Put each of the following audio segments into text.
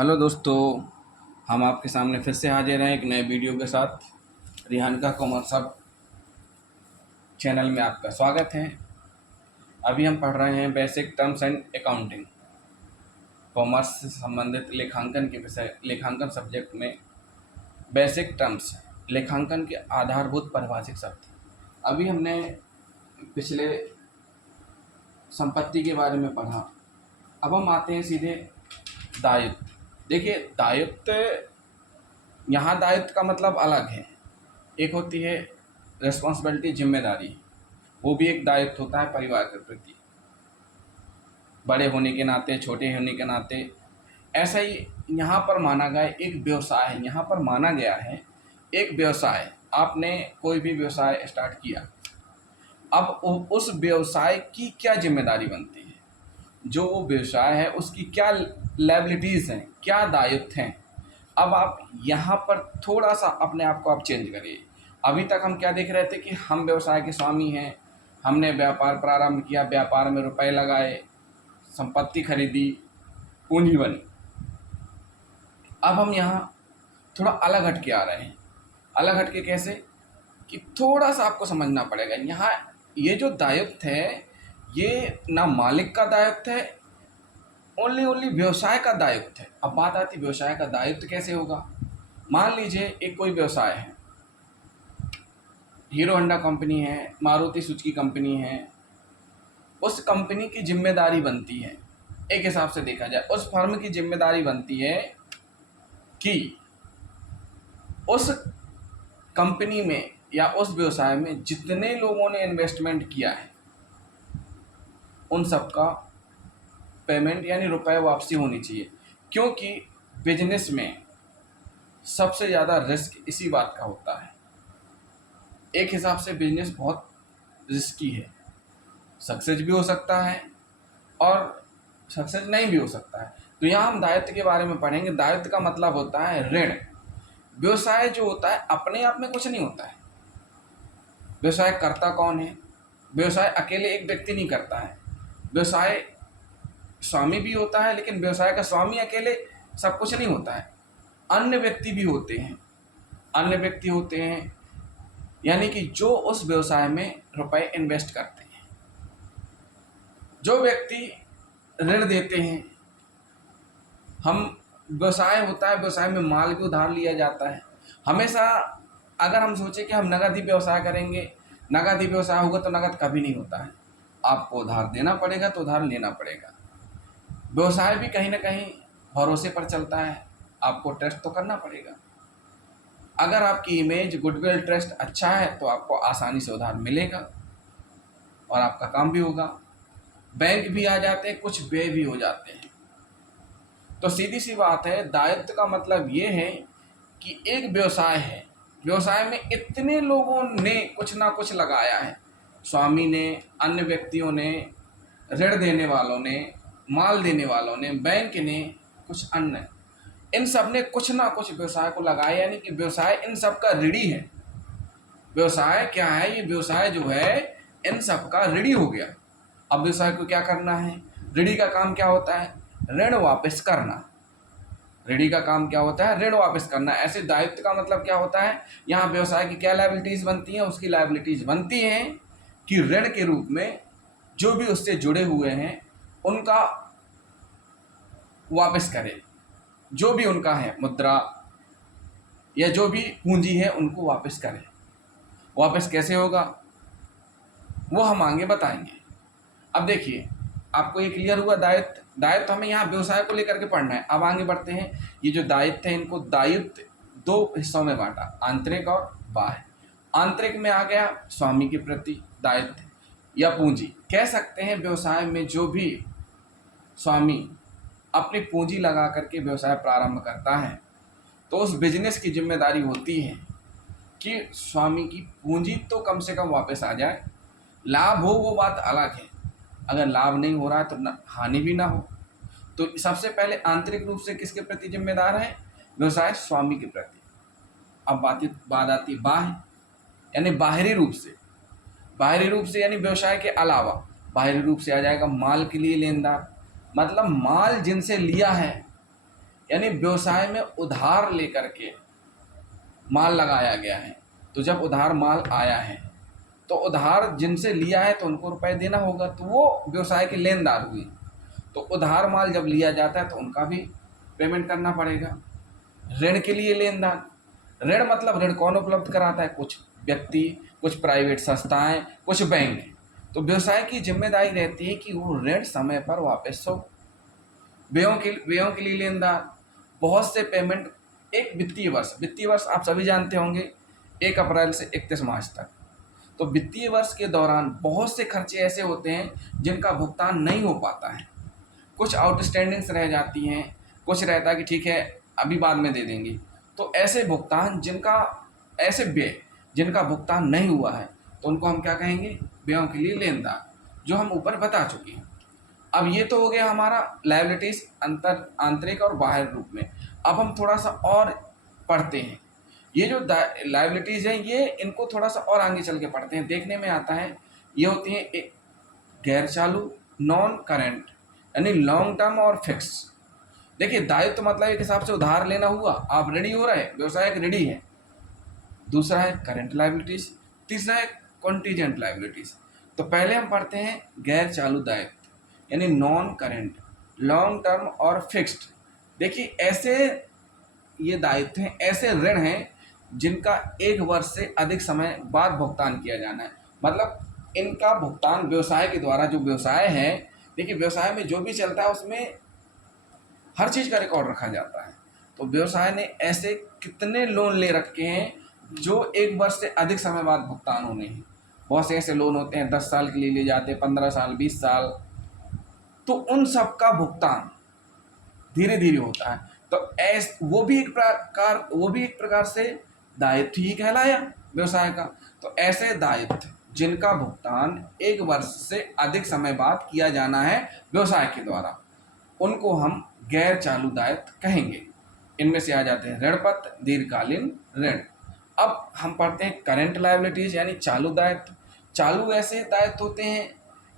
Hello दोस्तों, हम आपके सामने फिर से हाजिर हैं एक नए वीडियो के साथ। रिहान का कॉमर्स हब चैनल में आपका स्वागत है। अभी हम पढ़ रहे हैं basic terms and accounting. Commerce से संबंधित लेखांकन के विषय लेखांकन सब्जेक्ट में बेसिक टर्म्स, लेखांकन के आधारभूत परिभाषिक शब्द। अभी हमने पिछले संपत्ति के बारे में पढ़ा। अब हम आते हैं सीधे दायित्व। देखिए, दायित्व, यहाँ दायित्व का मतलब अलग है। एक होती है रिस्पॉन्सिबिलिटी, जिम्मेदारी, वो भी एक दायित्व होता है परिवार के प्रति, बड़े होने के नाते, छोटे होने के नाते। ऐसा ही यहाँ पर माना गया एक व्यवसाय है। यहाँ पर माना गया है एक व्यवसाय, आपने कोई भी व्यवसाय स्टार्ट किया, अब उस व्यवसाय की क्या जिम्मेदारी बनती है, जो वो व्यवसाय है उसकी क्या लायबिलिटीज़ हैं, क्या दायित्व हैं। अब आप यहाँ पर थोड़ा सा अपने आप को आप चेंज करिए। अभी तक हम क्या देख रहे थे कि हम व्यवसाय के स्वामी हैं, हमने व्यापार प्रारंभ किया, व्यापार में रुपए लगाए, संपत्ति खरीदी, पूंजी बनी। अब हम यहाँ थोड़ा अलग हट के आ रहे हैं। अलग हट के कैसे कि थोड़ा सा आपको समझना पड़ेगा। यहाँ ये जो दायित्व है, ये ना मालिक का दायित्व है, ओनली व्यवसाय का दायित्व है। अब बात आती व्यवसाय का दायित्व कैसे होगा। मान लीजिए एक कोई व्यवसाय है, हीरो होंडा कंपनी है, मारुति सुजुकी कंपनी है। उस कंपनी की जिम्मेदारी बनती है, एक हिसाब से देखा जाए उस फर्म की जिम्मेदारी बनती है कि उस कंपनी में या उस व्यवसाय में जितने लोगों ने इन्वेस्टमेंट किया है उन सब का पेमेंट यानी रुपए वापसी होनी चाहिए। क्योंकि बिजनेस में सबसे ज़्यादा रिस्क इसी बात का होता है। एक हिसाब से बिजनेस बहुत रिस्की है, सक्सेस भी हो सकता है और सक्सेस नहीं भी हो सकता है। तो यहाँ हम दायित्व के बारे में पढ़ेंगे। दायित्व का मतलब होता है ऋण। व्यवसाय जो होता है अपने आप में कुछ नहीं होता है। व्यवसाय करता कौन है? व्यवसाय अकेले एक व्यक्ति नहीं करता है। व्यवसाय स्वामी भी होता है, लेकिन व्यवसाय का स्वामी अकेले सब कुछ नहीं होता है। अन्य व्यक्ति भी होते हैं। अन्य व्यक्ति होते हैं यानी कि जो उस व्यवसाय में रुपए इन्वेस्ट करते हैं। जो व्यक्ति ऋण देते हैं, हम व्यवसाय होता है, व्यवसाय में माल भी उधार लिया जाता है। हमेशा अगर हम सोचें कि हम नगदी व्यवसाय करेंगे, नगदी व्यवसाय होगा तो नगद कभी नहीं होता है। आपको उधार देना पड़ेगा तो उधार लेना पड़ेगा। व्यवसाय भी कहीं ना कहीं भरोसे पर चलता है, आपको ट्रस्ट तो करना पड़ेगा। अगर आपकी इमेज, गुडविल, ट्रस्ट अच्छा है तो आपको आसानी से उधार मिलेगा और आपका काम भी होगा। बैंक भी आ जाते हैं, कुछ व्यय भी हो जाते हैं। तो सीधी सी बात है, दायित्व का मतलब ये है कि एक व्यवसाय है, व्यवसाय में इतने लोगों ने कुछ ना कुछ लगाया है। स्वामी ने, अन्य व्यक्तियों ने, ऋण देने वालों ने, माल देने वालों ने, बैंक ने, कुछ अन्य, इन सब ने कुछ ना कुछ व्यवसाय को लगाया, यानी कि व्यवसाय इन सब का ऋणी है। व्यवसाय क्या है? ये व्यवसाय जो है इन सब का ऋणी हो गया। अब व्यवसाय को क्या करना है? ऋणी का काम क्या होता है? ऋण वापस करना। ऋणी का काम क्या होता है? ऋण वापस करना। ऐसे दायित्व का मतलब क्या होता है? यहाँ व्यवसाय की क्या लायबिलिटीज बनती हैं? उसकी लायबिलिटीज बनती हैं कि ऋण के रूप में जो भी उससे जुड़े हुए हैं उनका वापस करे। जो भी उनका है, मुद्रा या जो भी पूंजी है, उनको वापस करें। वापस कैसे होगा वो हम आगे बताएंगे। अब देखिए, आपको ये क्लियर हुआ दायित्व। दायित्व हमें यहाँ व्यवसाय को लेकर के पढ़ना है। अब आगे बढ़ते हैं। ये जो दायित्व है, इनको दायित्व दो हिस्सों में बांटा, आंतरिक और बाह्य। आंतरिक में आ गया स्वामी के प्रति दायित्व या पूंजी। कह सकते हैं व्यवसाय में जो भी स्वामी अपनी पूंजी लगा करके व्यवसाय प्रारंभ करता है तो उस बिजनेस की जिम्मेदारी होती है कि स्वामी की पूंजी तो कम से कम वापस आ जाए। लाभ हो वो बात अलग है, अगर लाभ नहीं हो रहा है तो हानि भी ना हो। तो सबसे पहले आंतरिक रूप से किसके प्रति जिम्मेदार है? व्यवसाय स्वामी के प्रति। अब बात आती बाह्य, यानी बाहरी रूप से। बाहरी रूप से यानी व्यवसाय के अलावा बाहरी रूप से आ जाएगा माल के लिए लेनदार। मतलब माल जिनसे लिया है, यानी व्यवसाय में उधार लेकर के माल लगाया गया है। तो जब उधार माल आया है तो उधार जिनसे लिया है तो उनको रुपए देना होगा, तो वो व्यवसाय के लेनदार हुए। तो उधार माल जब लिया जाता है तो उनका भी पेमेंट करना पड़ेगा। ऋण के लिए लेनदार, ऋण मतलब ऋण कौन उपलब्ध कराता है? कुछ व्यक्ति, कुछ प्राइवेट संस्थाएं, कुछ बैंक। तो व्यवसाय की जिम्मेदारी रहती है कि वो ऋण समय पर वापस हो। व्ययों के लिए लेनदार, बहुत से पेमेंट। एक वित्तीय वर्ष आप सभी जानते होंगे 1 अप्रैल से 31 मार्च तक। तो वित्तीय वर्ष के दौरान बहुत से खर्चे ऐसे होते हैं जिनका भुगतान नहीं हो पाता है। कुछ आउटस्टैंडिंग्स रह जाती हैं, कुछ रहता है कि ठीक है अभी बाद में दे देंगे। तो ऐसे भुगतान ऐसे व्यय जिनका भुगतान नहीं हुआ है तो उनको हम क्या कहेंगे? व्ययों के लिए लेनदार, जो हम ऊपर बता चुके हैं। अब ये तो हो गया हमारा लायबिलिटीज आंतरिक और बाहर रूप में। अब हम थोड़ा सा और पढ़ते हैं। ये जो लायबिलिटीज हैं ये इनको थोड़ा सा और आगे चल के पढ़ते हैं। देखने में आता है ये होती है एक गैर चालू, नॉन करेंट, यानी लॉन्ग टर्म और फिक्स। देखिए दायित्व तो मतलब एक हिसाब से उधार लेना हुआ, आप रेडी हो रहे हैं, व्यवसाय रेडी है। दूसरा है करंट लायबिलिटीज, तीसरा है कॉन्टीजेंट लायबिलिटीज। तो पहले हम पढ़ते हैं गैर चालू दायित्व यानी नॉन करेंट, लॉन्ग टर्म और फिक्स्ड। देखिए ऐसे ये दायित्व हैं, ऐसे ऋण हैं जिनका 1 वर्ष से अधिक समय बाद भुगतान किया जाना है। मतलब इनका भुगतान व्यवसाय के द्वारा, जो व्यवसाय है, देखिए व्यवसाय में जो भी चलता है उसमें हर चीज़ का रिकॉर्ड रखा जाता है। तो व्यवसाय ने ऐसे कितने लोन ले रखे हैं जो 1 वर्ष से अधिक समय बाद भुगतान होने हैं। बहुत से ऐसे लोन होते हैं 10 साल के लिए ले जाते हैं, 15 साल, 20 साल। तो उन सब का भुगतान धीरे धीरे होता है। तो वो भी एक प्रकार से दायित्व ही कहलाया व्यवसाय का। तो ऐसे दायित्व जिनका भुगतान 1 वर्ष से अधिक समय बाद किया जाना है व्यवसाय के द्वारा, उनको हम गैर चालू दायित्व कहेंगे। इनमें से आ जाते हैं ऋणपत्र, दीर्घकालीन ऋण। अब हम पढ़ते हैं करंट लायबिलिटीज यानी चालू दायित्व। चालू ऐसे दायित्व होते हैं,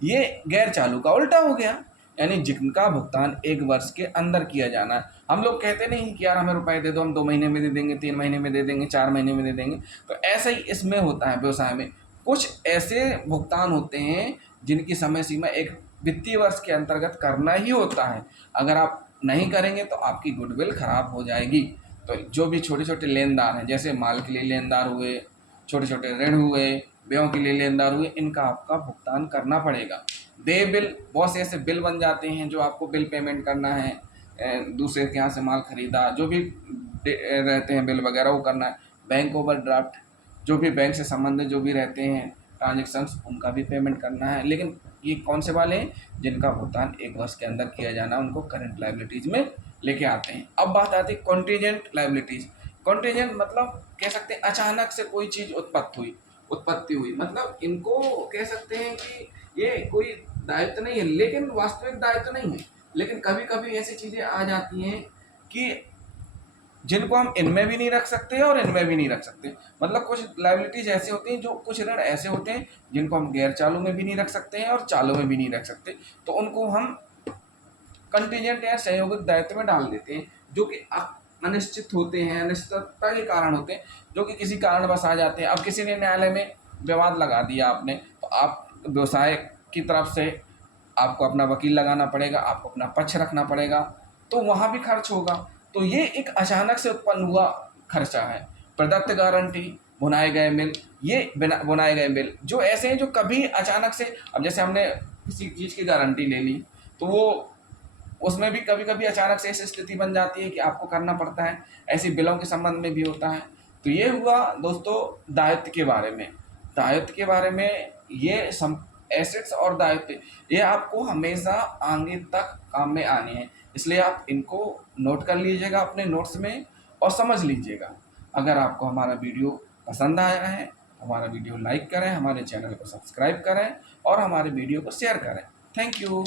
ये गैर चालू का उल्टा हो गया, यानी जिनका भुगतान 1 वर्ष के अंदर किया जाना है। हम लोग कहते नहीं कि यार हमें रुपए दे दो, हम 2 महीने में दे देंगे, 3 महीने में दे देंगे, 4 महीने में दे देंगे। तो ऐसा ही इसमें होता है व्यवसाय में। कुछ ऐसे भुगतान होते हैं जिनकी समय सीमा एक वित्तीय वर्ष के अंतर्गत करना ही होता है। अगर आप नहीं करेंगे तो आपकी गुडविल खराब हो जाएगी। तो जो भी छोटे छोटे लेनदार हैं, जैसे माल के लिए लेनदार हुए, छोटे छोटे ऋण हुए, व्ययों के लिए लेनदार हुए, इनका आपका भुगतान करना पड़ेगा। देय बिल, बहुत से ऐसे बिल बन जाते हैं जो आपको बिल पेमेंट करना है, दूसरे के यहाँ से माल खरीदा, जो भी रहते हैं बिल वगैरह वो करना है। बैंक ओवरड्राफ्ट, जो भी बैंक से संबंधित जो भी रहते हैं ट्रांजेक्शन्स, उनका भी पेमेंट करना है। लेकिन ये कौन से वाले हैं? जिनका भुगतान 1 वर्ष के अंदर किया जाना, उनको करंट लायबिलिटीज में लेके आते हैं। अब बात आती है कॉन्टीजेंट लायबिलिटीज। कॉन्टीजेंट मतलब कह सकते हैं अचानक से कोई चीज़ उत्पत्ति हुई, मतलब इनको कह सकते हैं कि ये कोई दायित्व नहीं है, लेकिन वास्तविक दायित्व नहीं है। लेकिन कभी कभी ऐसी चीज़ें आ जाती हैं कि जिनको हम इनमें भी नहीं रख सकते और इनमें भी नहीं रख सकते। मतलब कुछ लायबिलिटीज ऐसे होती हैं, जो कुछ ऋण ऐसे होते हैं जिनको हम गैर चालू में भी नहीं रख सकते हैं और चालू में भी नहीं रख सकते। तो उनको हम कंटीजेंट या सहयोगिक दायित्व में डाल देते हैं, जो कि अनिश्चित होते हैं, अनिश्चितता के कारण होते हैं, जो कि किसी कारणवश आ जाते हैं। अब किसी ने न्यायालय में विवाद लगा दिया आपने, तो आप व्यवसाय की तरफ से आपको अपना वकील लगाना पड़ेगा, आपको अपना पक्ष रखना पड़ेगा, तो वहाँ भी खर्च होगा। तो ये एक अचानक से उत्पन्न हुआ खर्चा है। प्रदत्त गारंटी, बुनाए गए बिल, ये बुनाए गए बिल जो ऐसे हैं जो कभी अचानक से, अब जैसे हमने किसी चीज़ की गारंटी ले ली तो वो उसमें भी कभी कभी अचानक से ऐसी स्थिति बन जाती है कि आपको करना पड़ता है। ऐसी बिलों के संबंध में भी होता है। तो ये हुआ दोस्तों दायित्व के बारे में। दायित्व के बारे में ये एसेट्स और दायित्व, ये आपको हमेशा आगे तक काम में आने हैं, इसलिए आप इनको नोट कर लीजिएगा अपने नोट्स में और समझ लीजिएगा। अगर आपको हमारा वीडियो पसंद आया है, हमारा वीडियो लाइक करें, हमारे चैनल को सब्सक्राइब करें और हमारे वीडियो को शेयर करें। Thank you.